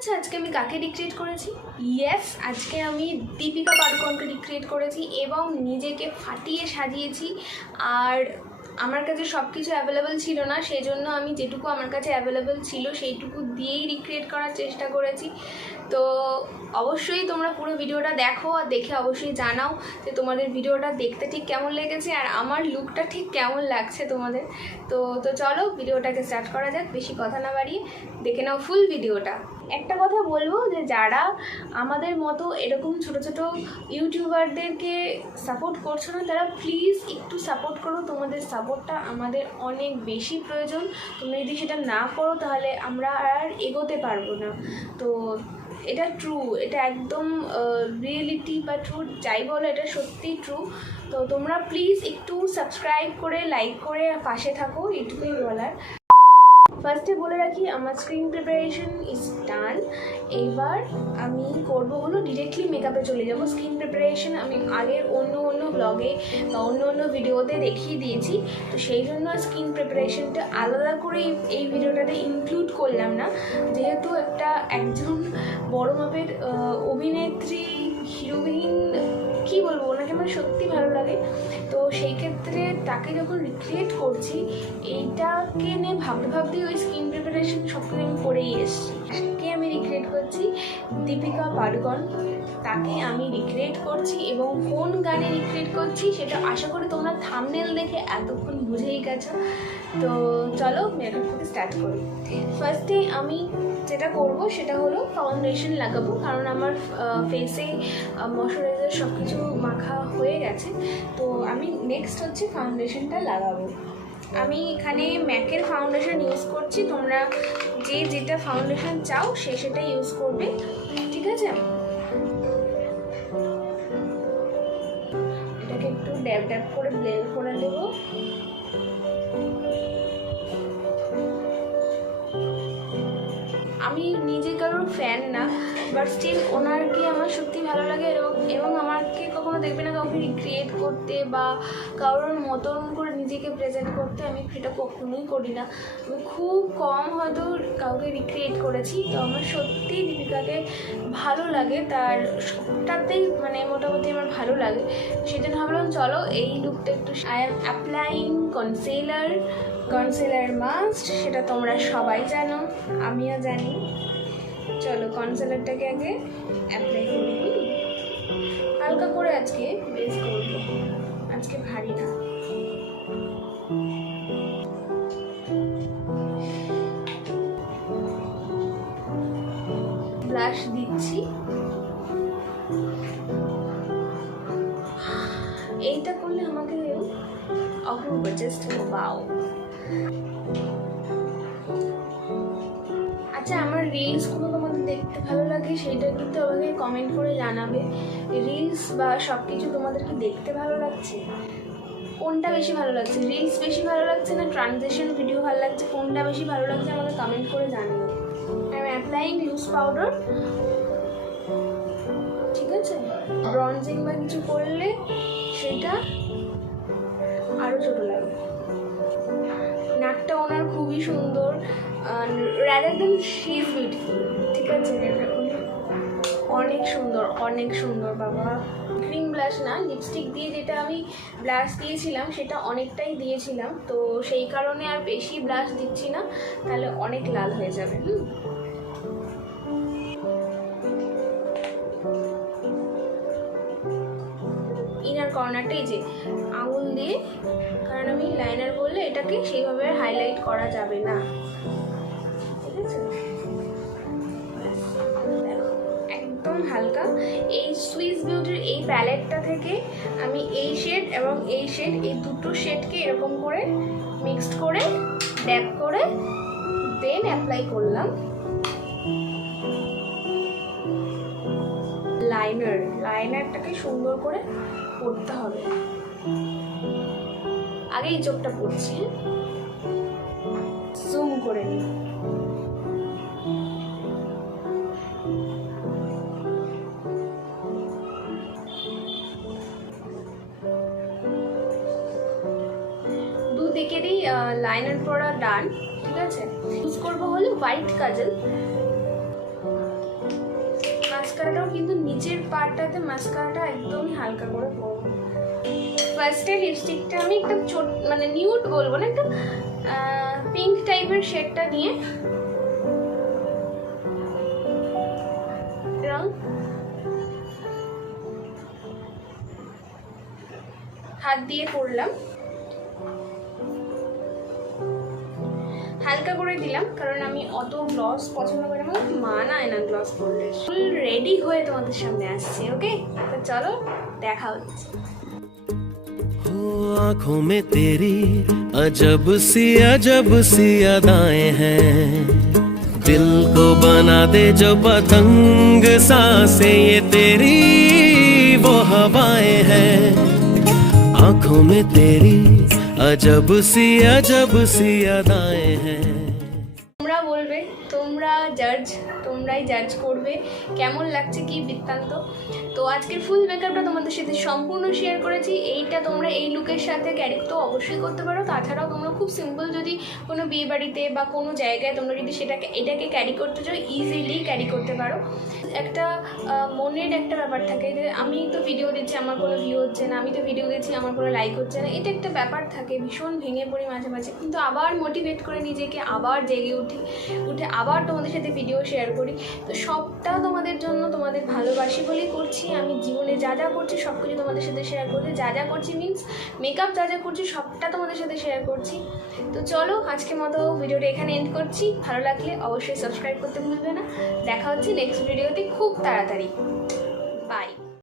আচ্ছা আজকে আমি কাকে রিক্রিয়েট করেছি? ইয়েস, আজকে আমি দীপিকা পাড়ুকোনকে রিক্রিয়েট করেছি এবং নিজেকে ফাটিয়ে সাজিয়েছি। আর আমার কাছে সব কিছু অ্যাভেলেবেল ছিল না, সেই জন্য আমি যেটুকু আমার কাছে অ্যাভেলেবেল ছিল সেইটুকু দিয়েই রিক্রিয়েট করার চেষ্টা করেছি। তো অবশ্যই তোমরা পুরো ভিডিওটা দেখো আর দেখে অবশ্যই জানাও যে তোমাদের ভিডিওটা দেখতে ঠিক কেমন লেগেছে আর আমার লুকটা ঠিক কেমন লাগছে তোমাদের। তো চলো ভিডিওটাকে স্টার্ট করা যাক, বেশি কথা না বাড়িয়ে দেখে নাও ফুল ভিডিওটা। একটা কথা বলবো যে যারা আমাদের মতো এরকম ছোট ছোট ইউটিউবারদেরকে সাপোর্ট করছো না, তারা প্লিজ একটু সাপোর্ট করো। তোমাদের সাপোর্টটা আমাদের অনেক বেশি প্রয়োজন। তোমরা যদি সেটা না করো তাহলে আমরা আর এগোতে পারবো না। তো এটা ট্রু, এটা একদম রিয়েলিটি বা ট্রু, যাই বলো এটা সত্যিই ট্রু। তো তোমরা প্লিজ একটু সাবস্ক্রাইব করে লাইক করে পাশে থাকো, এইটুকুই বলার। ফার্স্টে বলে রাখি আমার স্ক্রিন প্রিপারেশন ইজ ডান। এইবার আমি করবো হলো ডিরেক্টলি মেকআপে চলে যাবো। স্ক্রিন প্রিপারেশন আমি আগের অন্য ব্লগে বা অন্য ভিডিওতে দেখিয়ে দিয়েছি, তো সেই জন্য স্ক্রিন প্রিপারেশনটা আলাদা করে এই ভিডিওটাতে ইনক্লুড করলাম না। যেহেতু একজন বড় মাপের অভিনেত্রী, হিরোইন, কী বলবো, ওনাকে আমার সত্যি ভালো লাগে। তো সেই ক্ষেত্রে তাকে যখন রিক্রিয়েট করছি, এইটাকে নিয়ে ভাবতেই ওই স্কিন প্রিপারেশন সব কিছু আমি করেই এসেছি। তাকে আমি রিক্রিয়েট করছি দীপিকা পাড়ুকোন, তাকে আমি রিক্রিয়েট করছি এবং কোন গানে রিক্রিয়েট করছি সেটা আশা করি তোমরা থাম্বনেল দেখে এতক্ষণ বুঝেই গেছো। তো চলো মেকআপ থেকে স্টার্ট করি। ফার্স্টে আমি যেটা করব সেটা হলো ফাউন্ডেশন লাগাবো, কারণ আমার ফেসে ময়শ্চারাইজার সব কিছু মাখা হয়ে গেছে। তো আমি নেক্সট হচ্ছে ফাউন্ডেশনটা লাগাবো। আমি এখানে ম্যাকের ফাউন্ডেশন ইউজ করছি, তোমরা যেটা ফাউন্ডেশন চাও সেটা ইউজ করবে, ঠিক আছে? এটাকে একটু ড্যাব করে ব্লেন্ড করে দেবো। আমি নিজে কারোর ফ্যান না, বাট স্টিল ওনারকে আমার সত্যি ভালো লাগে এবং আমাকে কখনো দেখবে না কাউকে রিক্রিয়েট করতে বা কারোর মতন করে নিজেকে প্রেজেন্ট করতে, আমি সেটা কখনোই করি না। আমি খুব কম হয়তো কাউকে রিক্রিয়েট করেছি। তো আমার সত্যি দীপিকাকে ভালো লাগে, তার সবটাতেই মানে মোটামুটি আমার ভালো লাগে। সেজন্য ভাবলাম চলো এই লুকটা একটু। I am applying concealer must, সেটা তোমরা সবাই জানো, আমিও জানি। চলো কনসিলারটাকে আগে অ্যাপ্লাই করি, হালকা করে আজকে বেস করব, আজকে ভারী না। ব্লাশ দিচ্ছি। এইটা করলে আমাকে অপূর্ব, জাস্ট ওয়াও। আচ্ছা, আমার রিলসগুলো তোমাদের দেখতে ভালো লাগে সেইটা কিন্তু আমাকে কমেন্ট করে জানাবে। রিলস বা সব কিছু তোমাদের কি দেখতে ভালো লাগছে? কোনটা বেশি ভালো লাগছে? রিলস বেশি ভালো লাগছে না ট্রানজিশন ভিডিও ভালো লাগছে? কোনটা বেশি ভালো লাগছে আমাকে কমেন্ট করে জানিও। I am applying loose powder, ঠিক আছে? ব্রঞ্জিং বা কিছু করলে সেটা আরও ছোটো লাগে। নাকটা ওনার খুবই সুন্দর, rather then she is beautiful, ঠিক আছে? অনেক সুন্দর বাবা। ক্রিম ব্লাশ না, লিপস্টিক দিয়ে যেটা আমি ব্লাশ দিয়েছিলাম সেটা অনেকটাই দিয়েছিলাম, তো সেই কারণে আর বেশি ব্লাশ দিচ্ছি না, তাহলে অনেক লাল হয়ে যাবে। ইনার কর্নারটা এই যে আঙুল দিয়ে, কারণ আমি লাইনার বললে এটাকে সেইভাবে হাইলাইট করা যাবে না, ঠিক আছে? একদম হালকা। এই সুইস বিউটির এই প্যালেটটা থেকে আমি এই শেড এবং এই শেড, এই দুটো শেডকে এরকম করে মিক্সড করে ড্যাপ করে দেন অ্যাপ্লাই করলাম লাইনারটাকে সুন্দর করে পড়তে হবে। আগে এই চোখটা পড়ছি, জুম করে নিই। দুদিকেরই লাইনার পড়া ডান, ঠিক আছে? ইউজ করবো হলো হোয়াইট কাজল। মাস্কারাটাও কিন্তু নিচের পার্টটাতে মাস্কারাটা একদমই হালকা করে করবো। ফার্স্টে লিপস্টিকটা আমি একটা মানে নিউড বলবো না, একটা পিঙ্ক টাইপের শেডটা নিয়ে রং হাত দিয়ে করলাম, হালকা করে দিলাম, কারণ আমি অত গ্লস পছন্দ করি না, আমার মানায় না গ্লস করলে। ফুল রেডি হয়ে তোমাদের সামনে আসছে। ওকে, তো চলো দেখা হচ্ছে। आँखों में तेरी अजब सी अदाएं हैं, दिल को बना दे जो पतंग सांसें ये तेरी वो हवाएं हैं। आँखों में तेरी अजब सी अदाएं हैं। তোমরা বলবে, তোমরাই জাজ করবে কেমন লাগছে কি বৃত্তান্ত। তো আজকের ফুল মেকআপটা তোমাদের সাথে সম্পূর্ণ শেয়ার করেছি। এইটা তোমরা এই লুকের সাথে ক্যারি তো অবশ্যই করতে পারো। তাছাড়াও তোমরা খুব সিম্পল যদি কোনো বিয়ে বাড়িতে বা কোনো জায়গায় তোমরা যদি এটাকে ক্যারি করতে চাও, ইজিলি ক্যারি করতে পারো। একটা মনের একটা ব্যাপার থাকে যে আমি তো ভিডিও দিচ্ছি, আমার কোনো ভিউ হচ্ছে না, আমি তো ভিডিও দিচ্ছি, আমার কোনো লাইক হচ্ছে না, এটা একটা ব্যাপার থাকে। ভীষণ ভেঙে পড়ি মাঝে মাঝে, কিন্তু আবার মোটিভেট করে নিজেকে, আবার জেগে উঠে আবার তোমাদের সাথে ভিডিও শেয়ার করি। তো সবটা তোমাদের জন্য, তোমাদের ভালোবাসি বলেই করছি। আমি জীবনে যা যা করছি সব কিছু তোমাদের সাথে শেয়ার করছি। যা যা করছি মিনস মেকআপ যা যা করছি সবটা তোমাদের সাথে শেয়ার করছি। তো চলো আজকের মতো ভিডিওটা এখানে এন্ড করছি। ভালো লাগলে অবশ্যই সাবস্ক্রাইব করতে ভুলবে না। দেখা হচ্ছে নেক্সট ভিডিওতে খুব তাড়াতাড়ি।